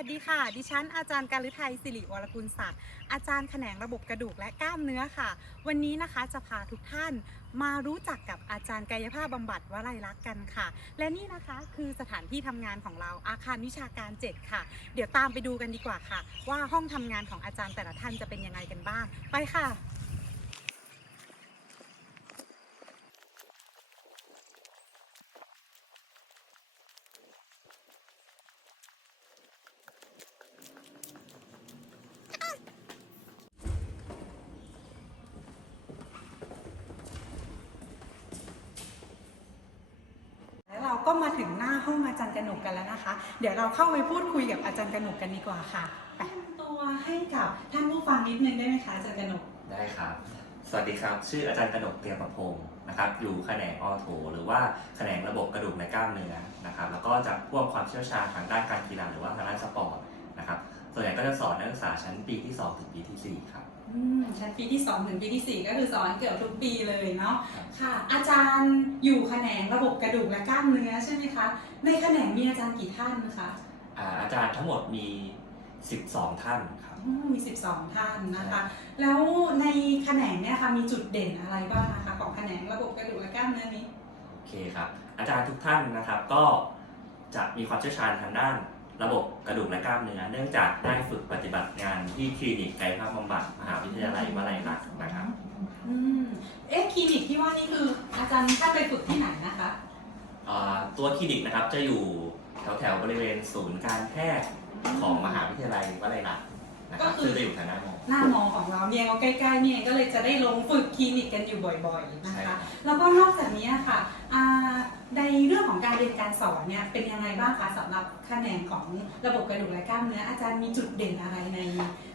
วัสดีค่ะ ดิฉันอาจารย์การฤทัยสิริวรกุลศักดิ์อาจารย์แขนงระบบกระดูกและกล้ามเนื้อค่ะ วันนี้นะคะจะพาทุกท่านมารู้จักกับอาจารย์กายภาพบำบัดวลัยลักษณ์กันค่ะ และนี่นะคะคือสถานที่ทำงานของเราอาคารวิชาการ 7 ค่ะ เดี๋ยวตามไปดูกันดีกว่าค่ะ ว่าห้องทำงานของอาจารย์แต่ละท่านจะเป็นยังไงกันบ้าง ไปค่ะ ก็มาถึงหน้าห้องอาจารย์กนกกันแล้วนะคะ เดี๋ยวเราเข้าไปพูดคุยกับอาจารย์กนกกันดีกว่าค่ะแนะนำตัวให้กับท่านผู้ฟังนิดนึงได้ไหมคะอาจารย์กนก ได้ครับ สวัสดีครับ ชื่ออาจารย์กนกเตรียมประพงศ์นะครับ อยู่แขนงออโถ หรือว่าแขนงระบบกระดูกและกล้ามเนื้อนะครับ แล้วก็จะพ่วงความเชี่ยวชาญทางด้านการกีฬาหรือว่าทางด้านสปอร์ตนะครับ ส่วนใหญ่ก็จะสอนนักศึกษาชั้นปีที่ 2 ถึงปีทีสี่4 ครับ อืมชั้นปีที่2ถึงปีที่ 4 ก็คือสอนเกือบทุกปีเลยเนาะครับค่ะ อาจารย์อยู่แขนงระบบกระดูกและกล้ามเนื้อใช่ไหมคะ ในแขนงมีอาจารย์กี่ท่านคะอ่าอาจารย์ทั้งหมดมี 12 ท่านครับอืมมี 12 ท่านนะคะ แล้วในแขนงเนี่ยค่ะมีจุดเด่นอะไรบ้างนะคะของแขนงระบบกระดูกและกล้ามเนื้อนี้ โอเคครับ อาจารย์ทุกท่านนะครับก็จะมีความเชี่ยวชาญทางด้าน ระบบกระดูกและกล้ามเนื้อเนื่องจากได้ฝึกปฏิบัติงานที่คลินิกกายภาพบำบัดมหาวิทยาลัยวลัยลักษณ์นะครับอืมเอ๊ะคลินิกที่ว่านี่คืออาจารย์ท่านไปฝึกที่ไหนนะคะ อ่าตัวคลินิกนะครับจะอยู่แถวแถวๆบริเวณศูนย์การแพทย์ของมหาวิทยาลัยวลัยลักษณ์นะครับก็คือ ซึ่งจะอยู่ทางหน้ามอหน้ามอของเราเนี่ยก็ใกล้ๆเนี่ยก็เลยจะได้ลงฝึกคลินิกกันอยู่บ่อยๆนะใช่คคะรับ แล้วก็นอกจากนี้ค่ะอ่า ในเรื่องของการเรียนการสอนเนี่ยเป็นยังไงบ้างคะสำหรับแขนงของระบบกระดูกและกล้ามเนื้ออาจารย์มีจุดเด่นอะไรใน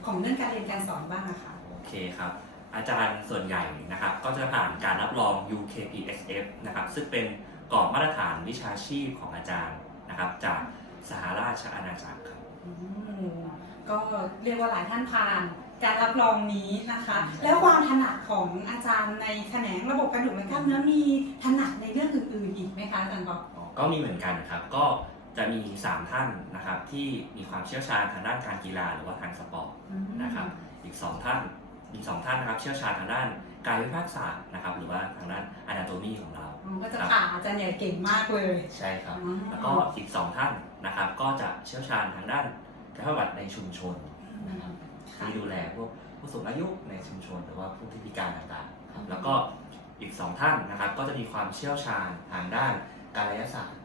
ของเรื่องการเรียนการสอนบ้างอะคะโอเคครับอาจารย์ส่วนใหญ่นะครับก็จะผ่านการรับรอง UKPSF นะครับซึ่งเป็นกรอบมาตรฐานวิชาชีพของอาจารย์นะครับจากสหราชอาณาจักรครับอืมก็เรียกว่าหลายท่านผ่าน การรับรองนี้นะคะ แล้วความถนัดของอาจารย์ในแขนงระบบกระดูกและกล้ามเนื้อมีถนัดในเรื่องอื่นๆอีกไหมคะอาจารย์บอกก็มีเหมือนกันครับ ก็จะมี 3 ท่านนะครับที่มีความเชี่ยวชาญทางด้านการกีฬาหรือว่าทางสปอร์ตนะครับ อีก 2 ท่านอีก 2 ท่านนะครับเชี่ยวชาญทางด้านกายวิภาคศาสตร์นะครับหรือว่าทางด้าน anatomy ของเราอ๋อก็จะผ่าอาจารย์ใหญ่เก่งมากเลย ใช่ครับอ๋อแล้วก็อีก 2 ท่านนะครับก็จะเชี่ยวชาญทางด้านการบำบัดในชุมชนนะครับค่ะ ที่ดูแลพวกผู้สูงอายุในชุมชน หรือว่าผู้ที่พิการต่างๆครับแล้วก็อีก 2 ท่านนะครับ ก็จะมีความเชี่ยวชาญทางด้านกายศาสตร์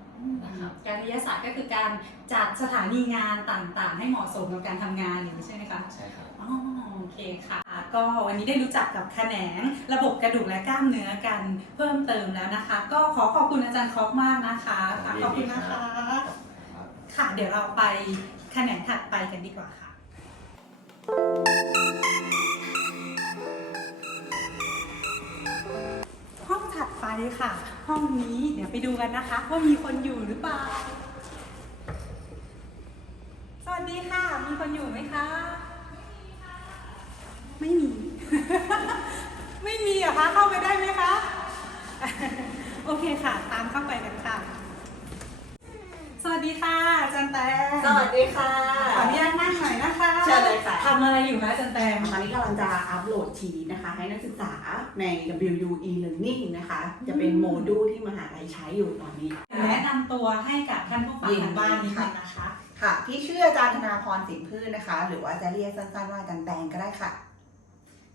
นะครับการวิทยาศาสตร์ก็คือการจัดสถานีงานต่างๆ ให้เหมาะสมกับการทำงานอย่างนี้ใช่ไหมคะใช่ครับอ๋อโอเคค่ะก็วันนี้ได้รู้จักกับแขนงระบบกระดูกและกล้ามเนื้อกันเพิ่มเติมแล้วนะคะ ก็ขอขอบคุณอาจารย์คอกมากนะคะค่ะขอบคุณนะคะครับค่ะเดี๋ยวเราไปแขนงถัดไปกันดีกว่าค่ะ ไปค่ะ ห้องนี้เดี๋ยวไปดูกันนะคะ ว่ามีคนอยู่หรือเปล่า สวัสดีค่ะ มีคนอยู่ไหมคะ ไม่มี ไม่มีเหรอคะ เข้าไปได้ไหมคะ โอเคค่ะ ตามเข้าไปกันค่ะ สวัสดีค่ะ จารย์แตงสวัสดีค่ะ ขออนุญาตนั่งหน่อยนะคะเชิญเลยค่ะ ทำอะไรอยู่คะอาจารย์แตงตอนนี้กำลังจะอัปโหลดทีนะคะ ให้นักศึกษาใน WU e-learning นะคะ จะเป็นโมดูลที่มหาลัยใช้อยู่ตอนนี้ แนะนำตัวให้กับท่านผู้ฟังทางบ้านนิดนึงนะคะ ค่ะที่ชื่ออาจารย์ธนาพรสินพืชนะคะ หรือว่าจะเรียกสั้นๆว่าอาจารย์แตงก็ได้ค่ะ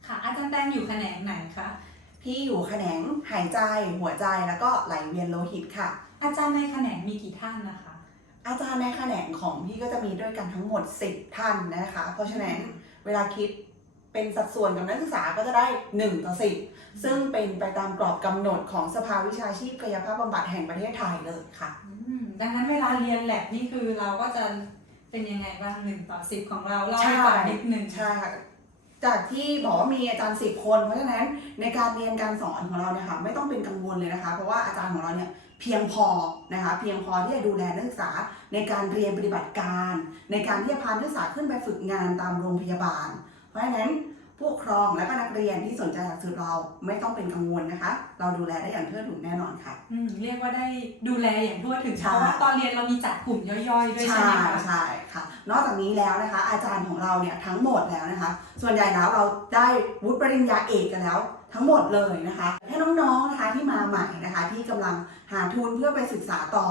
ค่ะ อาจารย์แตงอยู่แขนงไหนคะพี่อยู่แขนงหายใจหัวใจแล้วก็ไหลเวียนโลหิตค่ะ อาจารย์ในแขนงมีกี่ท่านนะคะ อาจารย์ในแขนงของพี่ก็จะมีด้วยกันทั้งหมด 10 ท่านนะคะ เพราะฉะนั้นเวลาคิดเป็นสัดส่วนกับนักศึกษาก็จะได้ 1 ต่อ 10 ซึ่งเป็นไปตามกรอบกำหนดของสภาวิชาชีพกายภาพบำบัดแห่งประเทศไทยเลยค่ะอืมดังนั้นเวลาเรียนแลบนี่คือเราก็จะเป็นยังไงบ้างหนึ่งต่อสิบของเราเล่าให้ฟังนิดนึงใช่ค่ะจากที่บอกว่ามีอาจารย์สิบคน เพราะฉะนั้นในการเรียนการสอนของเราเนี่ยค่ะไม่ต้องเป็นกังวลเลยนะคะ เพราะว่าอาจารย์ของเราเนี่ย เพียงพอนะคะเพียงพอที่จะดูแลนักศึกษาในการเรียนปฏิบัติการ ในการที่จะพานักศึกษาขึ้นไปฝึกงานตามโรงพยาบาล เพราะฉะนั้นผู้ปกครองและก็นักเรียนที่สนใจหลักสูตรเราไม่ต้องเป็นกังวลนะคะ เราดูแลได้อย่างเทื่อถึงแน่นอนค่ะอืมเรียกว่าได้ดูแลอย่างทั่วถึงใช่เพราะว่าตอนเรียนเรามีจัดกลุ่มย่อยๆด้วยใช่ใช่ไหมคะใช่ค่ะ นอกจากนี้แล้วนะคะ อาจารย์ของเราเนี่ยทั้งหมดแล้วนะคะ ส่วนใหญ่แล้วเราได้วุฒิปริญญาเอกกันแล้ว ทั้งหมดเลยนะคะให้น้องๆนะคะที่มาใหม่นะคะที่กำลังหาทุนเพื่อไปศึกษาต่อ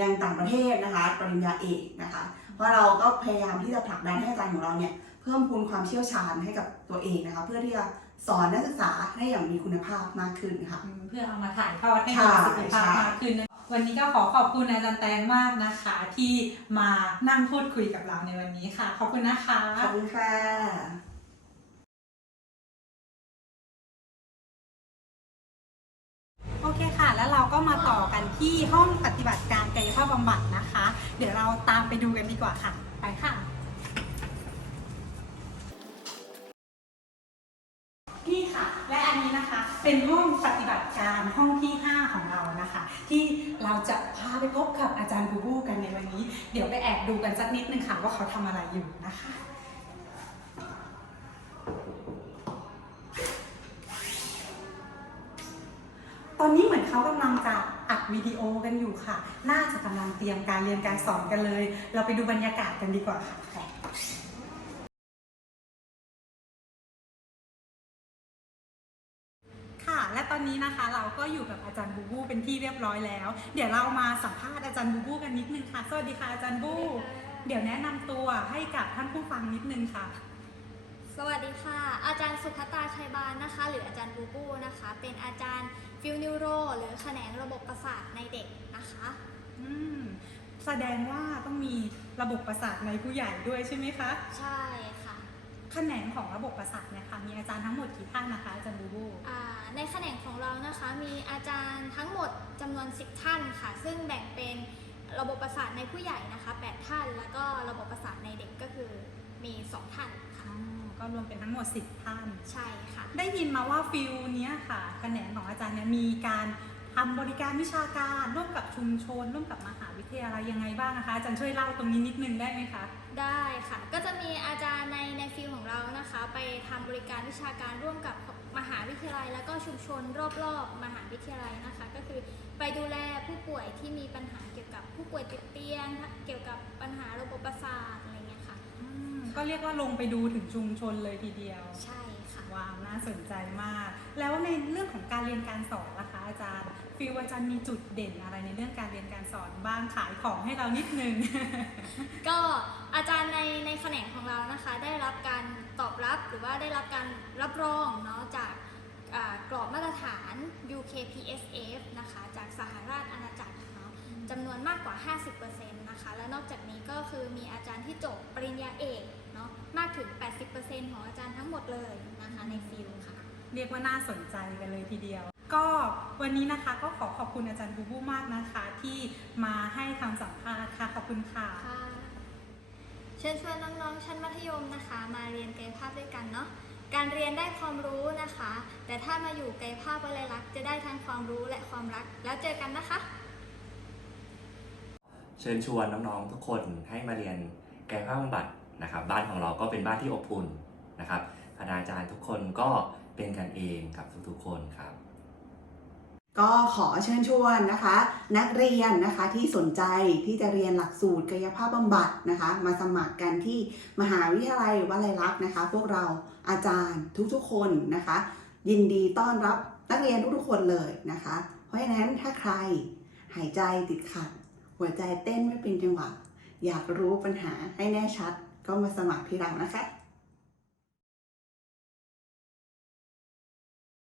ยังต่างประเทศนะคะปริญญาเอกนะคะ เพราะเราก็พยายามที่จะผลักดันให้อาจารย์ของเราเนี่ยเพิ่มพูนความเชี่ยวชาญให้กับตัวเองนะคะ เพื่อที่จะสอนนักศึกษาให้อย่างมีคุณภาพมากขึ้นค่ะอืมเพื่อเอามาถ่ายทอดให้ใช่มีประสิทธิภาพใช่มากขึ้นนะวันนี้ก็ขอขอบคุณอาจารย์แตงมากนะคะ ที่มานั่งพูดคุยกับเราในวันนี้ค่ะ ขอบคุณนะคะ ขอบคุณค่ะ มาต่อกันที่ห้องปฏิบัติการกายภาพบำบัดนะคะ เดี๋ยวเราตามไปดูกันดีกว่าค่ะ ไปค่ะนี่ค่ะ และอันนี้นะคะเป็นห้องปฏิบัติการห้องที่ 5 ของเรานะคะ ที่เราจะพาไปพบกับอาจารย์บูบูกันในวันนี้ เดี๋ยวไปแอบดูกันสักนิดนึงค่ะว่าเขาทำอะไรอยู่นะคะ อนนี้เหมือนเขากำลังจะอัดวิดีโอกันอยู่ค่ะ น่าจะกำลังเตรียมการเรียนการสอนกันเลย เราไปดูบรรยากาศกันดีกว่าค่ะค่ะ และตอนนี้นะคะเราก็อยู่กับอาจารย์บูบูเป็นที่เรียบร้อยแล้ว เดี๋ยวเรามาสัมภาษณ์อาจารย์บูบูกันนิดนึงค่ะ สวัสดีค่ะอาจารย์บู เดี๋ยวแนะนำตัวให้กับท่านผู้ฟังนิดนึงค่ะ สวัสดีค่ะ อาจารย์สุภัตตาชัยบานนะคะ หรืออาจารย์บูบูนะคะ เป็นอาจารย์ ฟิวนิวโรหรือแขนงระบบประสาทในเด็กนะคะอืมแสดงว่าต้องมีระบบประสาทในผู้ใหญ่ด้วยใช่ไหมคะใช่ค่ะ แขนงของระบบประสาทเนี่ยค่ะมีอาจารย์ทั้งหมดกี่ท่านนะคะอาจารย์บูบูอ่าในแขนงของเรานะคะมีอาจารย์ทั้งหมดจำนวน 10 ท่านค่ะ ซึ่งแบ่งเป็นระบบประสาทในผู้ใหญ่นะคะ 8 ท่าน แล้วก็ระบบประสาทในเด็กก็คือมี 2 ท่านค่ะอ๋อ ก็รวมเป็นทั้งหมด 10 ท่าน ใช่ค่ะ ได้ยินมาว่าฟิลเนี้ยค่ะแขนงของอาจารย์เนี่ยมีการทำบริการวิชาการร่วมกับชุมชน ร่วมกับมหาวิทยาลัยยังไงบ้างนะคะอาจารย์ช่วยเล่าตรงนี้นิดนึงได้ไหมคะ ได้ค่ะ ก็จะมีอาจารย์ในในฟิลของเรานะคะ ไปทำบริการวิชาการร่วมกับมหาวิทยาลัย แล้วก็ชุมชนรอบๆ มหาวิทยาลัยนะคะ ก็คือไปดูแลผู้ป่วยที่มีปัญหาเกี่ยวกับผู้ป่วยติดเตียง เกี่ยวกับปัญหาระบบประสาทอะไรเงี้ยค่ะอืม ก็เรียกว่าลงไปดูถึงชุมชนเลยทีเดียว ใช่ค่ะว้าวน่าสนใจมาก แล้วในเรื่องของการเรียนการสอนล่ะคะอาจารย์ฟิลอาจารย์มีจุดเด่นอะไรในเรื่องการเรียนการสอนบ้างขายของให้เรานิดนึง ก็อาจารย์ในในแขนงของเรานะคะ ได้รับการตอบรับหรือว่าได้รับการรับรองเนาะจากอ่ากรอบมาตรฐาน UKPSF นะคะ จากสหราชอาณาจักรเนาะจำนวนมากกว่า 50%นะคะ และนอกจากนี้ก็คือมีอาจารย์ที่จบปริญญาเอก เนาะมากถึง 80%ของอาจารย์ทั้งหมดเลยนะคะในฟิลค่ะ เรียกว่าน่าสนใจกันเลยทีเดียว ก็วันนี้นะคะก็ขอขอบคุณอาจารย์บูบูมากนะคะ ที่มาให้คำสัมภาษณ์ค่ะขอบคุณค่ะค่ะ เชิญชวนน้องๆชั้นมัธยมนะคะ มาเรียนกายภาพด้วยกันเนาะการเรียนได้ความรู้นะคะ แต่ถ้ามาอยู่กายภาพวลัยลักษณ์จะได้ทั้งความรู้และความรัก แล้วเจอกันนะคะ เชิญชวนน้องๆทุกคนให้มาเรียนกายภาพบำบัด นะครับบ้านของเราก็เป็นบ้านที่อบอุ่นนะครับคณาจารย์ทุกคนก็เป็นกันเองกับทุกๆคนครับก็ขอเชิญชวนนะคะ นักเรียนนะคะที่สนใจที่จะเรียนหลักสูตรกายภาพบำบัดนะคะ มาสมัครกันที่มหาวิทยาลัยวลัยลักษณ์นะคะ พวกเราอาจารย์ทุกๆคนนะคะ ยินดีต้อนรับนักเรียนทุกๆคนเลยนะคะ เพราะฉะนั้นถ้าใครหายใจติดขัด หัวใจเต้นไม่เป็นจังหวะ อยากรู้ปัญหาให้แน่ชัด ก็มาสมัครที่เรานะคะ